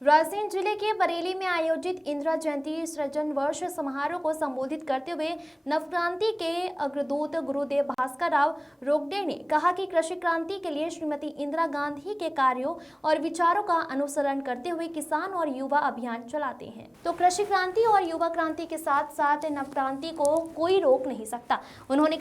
रायसेन जिले के बरेली में आयोजित इंदिरा जयंती सृजन वर्ष समारोह को संबोधित करते हुए नवक्रांति के अग्रदूत गुरुदेव भास्कर राव रोगडे ने कहा कि कृषि क्रांति के लिए श्रीमती इंदिरा गांधी के कार्यों और विचारों का अनुसरण करते हुए किसान और युवा अभियान चलाते हैं। तो कृषि क्रांति और युवा क्रांति के साथ साथ नवक्रांति को कोई रोक नहीं सकता। उन्होंने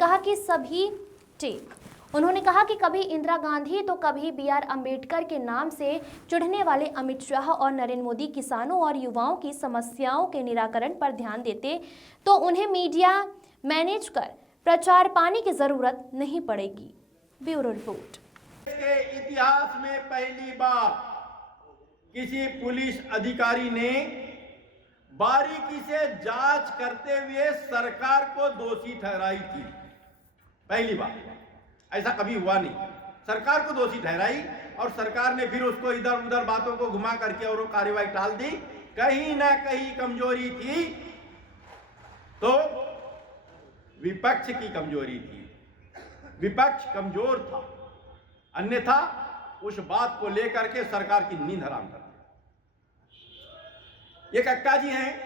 कहा कि कभी इंदिरा गांधी तो कभी B.R. अम्बेडकर के नाम से चिढ़ने वाले अमित शाह और नरेंद्र मोदी किसानों और युवाओं की समस्याओं के निराकरण पर ध्यान देते तो उन्हें मीडिया मैनेज कर प्रचार पाने की जरूरत नहीं पड़ेगी। Bureau report. के इतिहास में पहली बार किसी पुलिस अधिकारी ने बारीकी से जांच करते हुए सरकार को दोषी ठहराई थी। पहली बार ऐसा कभी हुआ नहीं। सरकार को दोषी ठहराई और सरकार ने फिर उसको इधर उधर बातों को घुमा करके और वो कार्रवाई टाल दी। कहीं ना कहीं कमजोरी थी तो विपक्ष की कमजोरी थी। विपक्ष कमजोर था, अन्यथा उस बात को लेकर के सरकार की नींद हराम कर दी। ये कक्का जी हैं,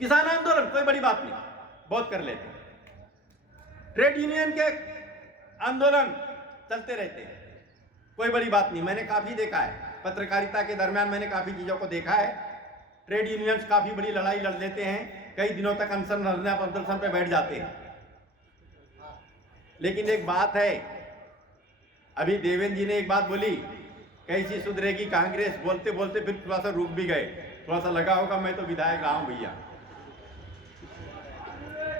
किसान आंदोलन कोई बड़ी बात नहीं, बहुत कर लेते हैं। ट्रेड यूनियन के आंदोलन चलते रहते हैं, कोई बड़ी बात नहीं। मैंने काफी देखा है, पत्रकारिता के दरमियान मैंने काफी चीजों को देखा है। ट्रेड यूनियंस काफी बड़ी लड़ाई लड़ लेते हैं, कई दिनों तक अनशन धरने प्रदर्शन पे बैठ जाते हैं। लेकिन एक बात है, अभी देवेंद्र जी ने एक बात बोली, कैसी सुधरेगी कांग्रेस, बोलते बोलते फिर थोड़ा सा रुक भी गए। थोड़ा सा लगा होगा मैं तो विधायक रहा हूं भैया,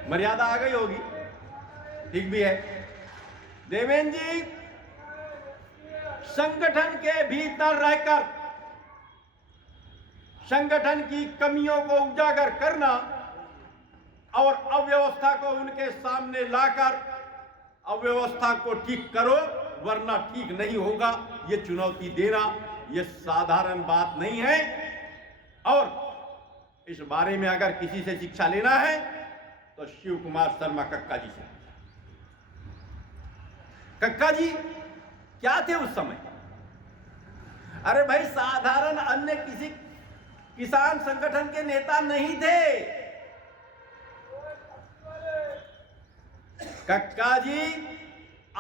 मर्यादा आ गई होगी, ठीक भी है। देवेंद्र जी संगठन के भीतर रहकर संगठन की कमियों को उजागर करना और अव्यवस्था को उनके सामने लाकर अव्यवस्था को ठीक करो वरना ठीक नहीं होगा, ये चुनौती देना ये साधारण बात नहीं है। और इस बारे में अगर किसी से शिक्षा लेना है तो शिव कुमार शर्मा कक्का जी से। कक्का जी क्या थे उस समय? अरे भाई, साधारण अन्य किसी किसान संगठन के नेता नहीं थे। कक्का जी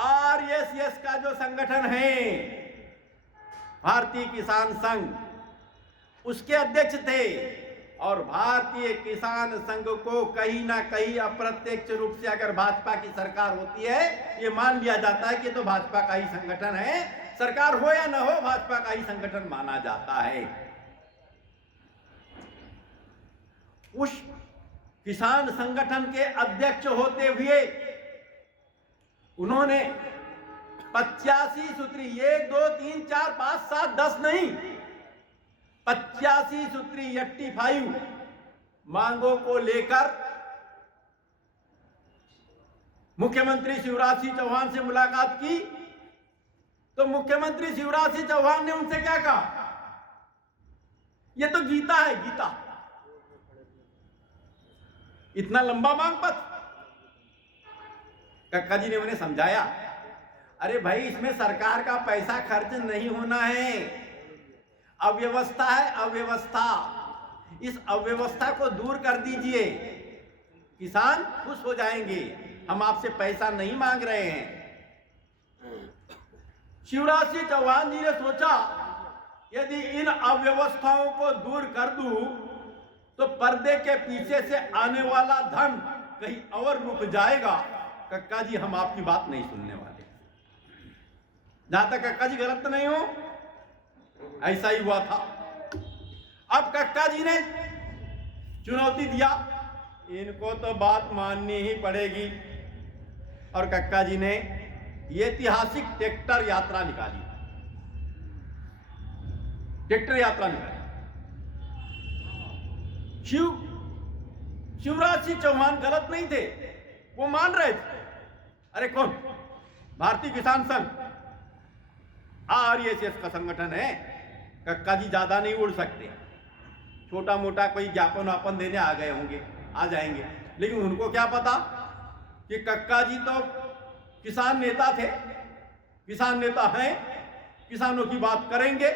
RSS का जो संगठन है, भारतीय किसान संघ, उसके अध्यक्ष थे। और भारतीय किसान संघ को कहीं ना कहीं अप्रत्यक्ष रूप से अगर भाजपा की सरकार होती है, ये मान लिया जाता है कि तो भाजपा का ही संगठन है। सरकार हो या ना हो, भाजपा का ही संगठन माना जाता है। उस किसान संगठन के अध्यक्ष होते हुए उन्होंने 85 सूत्री, 1 2 3 4 5 7 10 नहीं, 85 सूत्री 85 मांगों को लेकर मुख्यमंत्री शिवराज सिंह चौहान से मुलाकात की। तो मुख्यमंत्री शिवराज सिंह चौहान ने उनसे क्या कहा? ये तो गीता है, गीता। इतना लंबा मांग पत्र। कक्का जी ने उन्हें समझाया, अरे भाई, इसमें सरकार का पैसा खर्च नहीं होना है, अव्यवस्था है, अव्यवस्था। इस अव्यवस्था को दूर कर दीजिए, किसान खुश हो जाएंगे, हम आपसे पैसा नहीं मांग रहे हैं। शिवराज सिंह चौहान जी ने सोचा, यदि इन अव्यवस्थाओं को दूर कर दूं तो पर्दे के पीछे से आने वाला धन कहीं और रुक जाएगा। कक्का जी, हम आपकी बात नहीं सुनने वाले। जहां तक कक्का जी गलत नहीं हो, ऐसा ही हुआ था। अब कक्का जी ने चुनौती दिया, इनको तो बात माननी ही पड़ेगी। और कक्का जी ने ये ऐतिहासिक ट्रैक्टर यात्रा निकाली। ट्रैक्टर यात्रा निकाली। शिवराज सिंह चौहान गलत नहीं थे, वो मान रहे थे। अरे कौन? भारतीय किसान संघ, RSS का संगठन है। कक्का जी ज्यादा नहीं उड़ सकते, छोटा मोटा कोई ज्ञापन वापन देने आ गए होंगे, आ जाएंगे। लेकिन उनको क्या पता कि कक्का जी तो किसान नेता थे, किसान नेता हैं, किसानों की बात करेंगे,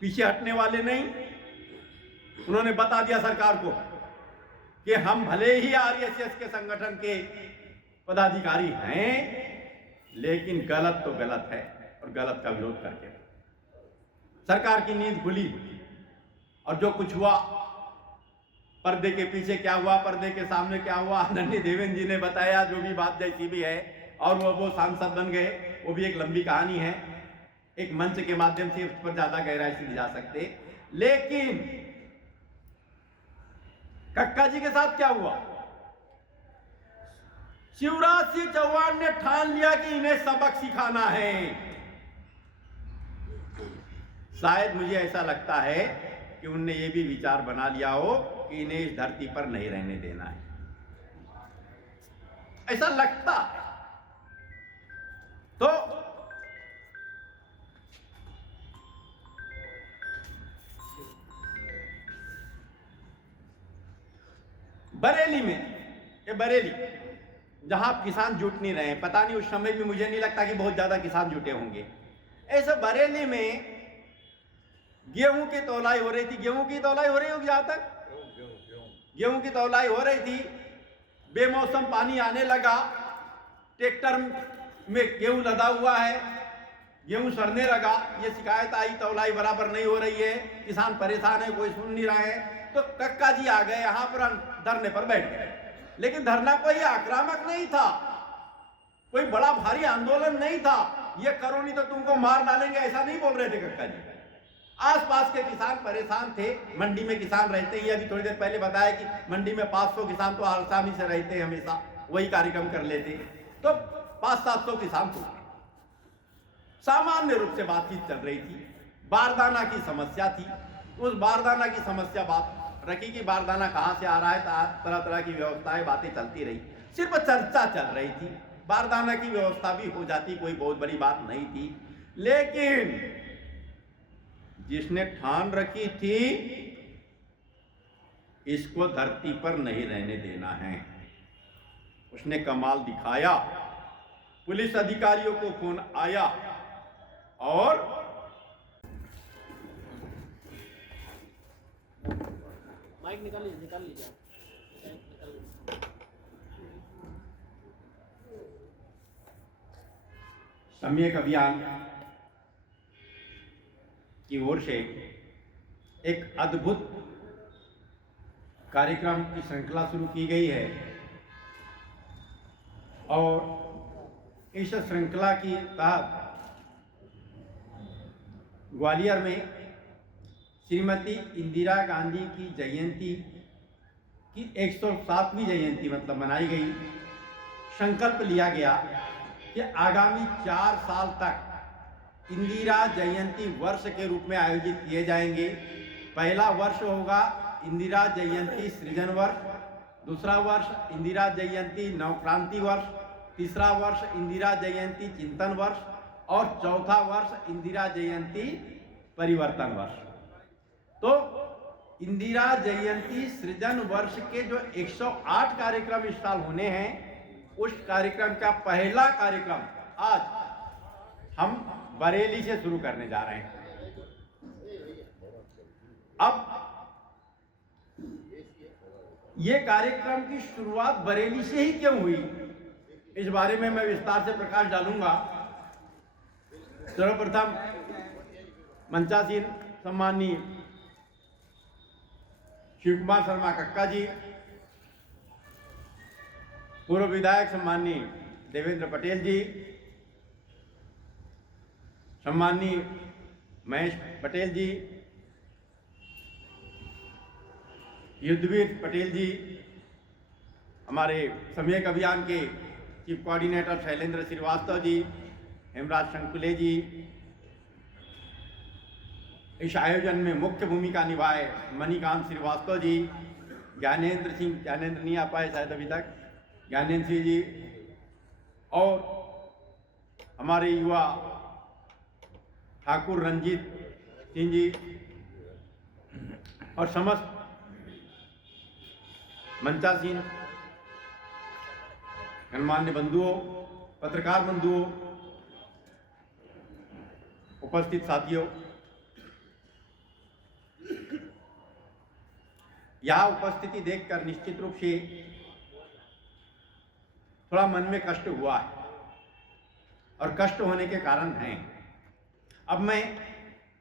पीछे हटने वाले नहीं। उन्होंने बता दिया सरकार को कि हम भले ही आरएसएस के संगठन के पदाधिकारी हैं, लेकिन गलत तो गलत है और गलत का विरोध करके सरकार की नींद खुली। और जो कुछ हुआ, पर्दे के पीछे क्या हुआ, पर्दे के सामने क्या हुआ, आदरणीय देवेंद्र जी ने बताया, जो भी बात जैसी भी है। और वो सांसद बन गए, वो भी एक लंबी कहानी है, एक मंच के माध्यम से उस पर ज्यादा गहराई से नहीं जा सकते। लेकिन कक्का जी के साथ क्या हुआ? शिवराज सिंह चौहान ने ठान लिया कि इन्हें सबक सिखाना है। शायद मुझे ऐसा लगता है कि उनने ये भी विचार बना लिया हो कि इन्हें इस धरती पर नहीं रहने देना है, ऐसा लगता है। तो बरेली में, ये बरेली जहां किसान जुट नहीं रहे, पता नहीं उस समय भी मुझे नहीं लगता कि बहुत ज्यादा किसान जुटे होंगे। ऐसे बरेली में गेहूं की तौलाई हो रही थी, गेहूं की तौलाई हो रही होगी, जहां तक गेहूं की तौलाई हो रही थी, बेमौसम पानी आने लगा, ट्रैक्टर में गेहूं लदा हुआ है, गेहूं सड़ने लगा, ये शिकायत आई तौलाई बराबर नहीं हो रही है, किसान परेशान है, कोई सुन नहीं रहा है। तो कक्का जी आ गए, यहां पर धरने पर बैठ गए। लेकिन धरना कोई आक्रामक नहीं था, कोई बड़ा भारी आंदोलन नहीं था, ये करो नहीं तो तुमको मार डालेंगे, ऐसा नहीं बोल रहे थे कक्का जी। आसपास के किसान परेशान थे, मंडी में किसान रहते ही, अभी थोड़ी देर पहले बताया कि मंडी में 500 किसान तो आसानी से रहते हैं, हमेशा वही कार्यक्रम कर लेते, तो 500-700 किसान तो सामान्य रूप से बातचीत चल रही थी। बारदाना की समस्या थी, उस बारदाना की समस्या बात रखी कि बारदाना कहां से आ रहा है, तरह तरह की व्यवस्थाएं, बातें चलती रही, सिर्फ चर्चा चल रही थी। बारदाना की व्यवस्था भी हो जाती, कोई बहुत बड़ी बात नहीं थी। लेकिन जिसने ठान रखी थी इसको धरती पर नहीं रहने देना है, उसने कमाल दिखाया। पुलिस अधिकारियों को फोन आया और माइक निकाल लीजिए। सम्यक अभियान की ओर से एक अद्भुत कार्यक्रम की श्रृंखला शुरू की गई है और इस श्रृंखला की तहत ग्वालियर में श्रीमती इंदिरा गांधी की जयंती की 107वीं जयंती मतलब मनाई गई। संकल्प लिया गया कि आगामी 4 साल तक इंदिरा जयंती वर्ष के रूप में आयोजित किए जाएंगे। पहला वर्ष होगा इंदिरा जयंती सृजन वर्ष, दूसरा वर्ष इंदिरा जयंती नवक्रांति वर्ष, तीसरा वर्ष इंदिरा जयंती चिंतन वर्ष और चौथा वर्ष इंदिरा जयंती परिवर्तन वर्ष। तो इंदिरा जयंती सृजन वर्ष के जो 108 कार्यक्रम इस साल होने हैं, उस कार्यक्रम का पहला कार्यक्रम आज हम बरेली से शुरू करने जा रहे हैं। अब ये कार्यक्रम की शुरुआत बरेली से ही क्यों हुई, इस बारे में मैं विस्तार से प्रकाश डालूंगा। सर्वप्रथम मंचासीन सम्माननीय शिव कुमार शर्मा कक्का जी, पूर्व विधायक सम्माननीय देवेंद्र पटेल जी, सम्माननीय महेश पटेल जी, युद्धवीर पटेल जी, हमारे सम्यक अभियान के चीफ कोऑर्डिनेटर शैलेंद्र श्रीवास्तव जी, हेमराज शंकुले जी, इस आयोजन में मुख्य भूमिका निभाए मणिकांत श्रीवास्तव जी, ज्ञानेंद्र सिंह, ज्ञानेंद्र नहीं आ पाए शायद अभी तक, ज्ञानेंद्र सिंह जी, और हमारे युवा ठाकुर रंजीत सिंह जी और समस्त मंचासीन गणमान्य बंधुओं, पत्रकार बंधुओं, उपस्थित साथियों, यह उपस्थिति देखकर निश्चित रूप से थोड़ा मन में कष्ट हुआ है और कष्ट होने के कारण हैं। अब मैं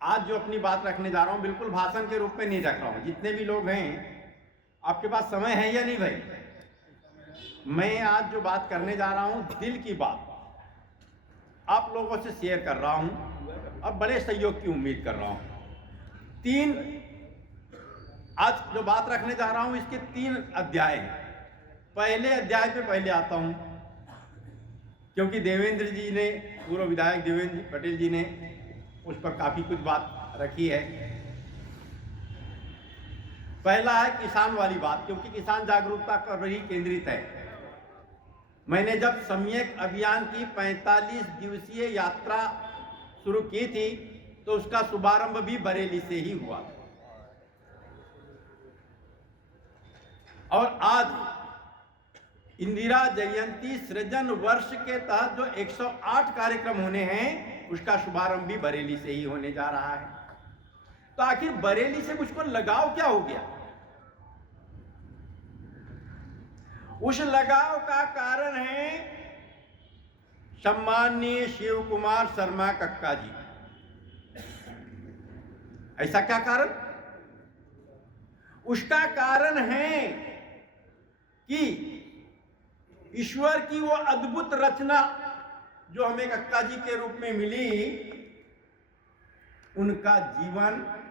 आज जो अपनी बात रखने जा रहा हूं बिल्कुल भाषण के रूप में नहीं रख रहा हूं। जितने भी लोग हैं, आपके पास समय है या नहीं भाई? मैं आज जो बात करने जा रहा हूं दिल की बात आप लोगों से शेयर कर रहा हूं और बड़े सहयोग की उम्मीद कर रहा हूं। आज जो बात रखने जा रहा हूं इसके 3 अध्याय हैं। पहले अध्याय पे पहले आता हूं क्योंकि देवेंद्र जी ने, पूर्व विधायक देवेंद्र पटेल जी ने उस पर काफी कुछ बात रखी है। पहला है किसान वाली बात, क्योंकि किसान जागरूकता पर ही केंद्रित है। मैंने जब सम्यक अभियान की 45 दिवसीय यात्रा शुरू की थी तो उसका शुभारंभ भी बरेली से ही हुआ और आज इंदिरा जयंती सृजन वर्ष के तहत जो 108 कार्यक्रम होने हैं उसका शुभारंभ भी बरेली से ही होने जा रहा है। तो आखिर बरेली से मुझको लगाव क्या हो गया? उस लगाव का कारण है सम्माननीय शिव कुमार शर्मा कक्का जी। ऐसा क्या कारण? उसका कारण है कि ईश्वर की वो अद्भुत रचना जो हमें कक्का जी के रूप में मिली, उनका जीवन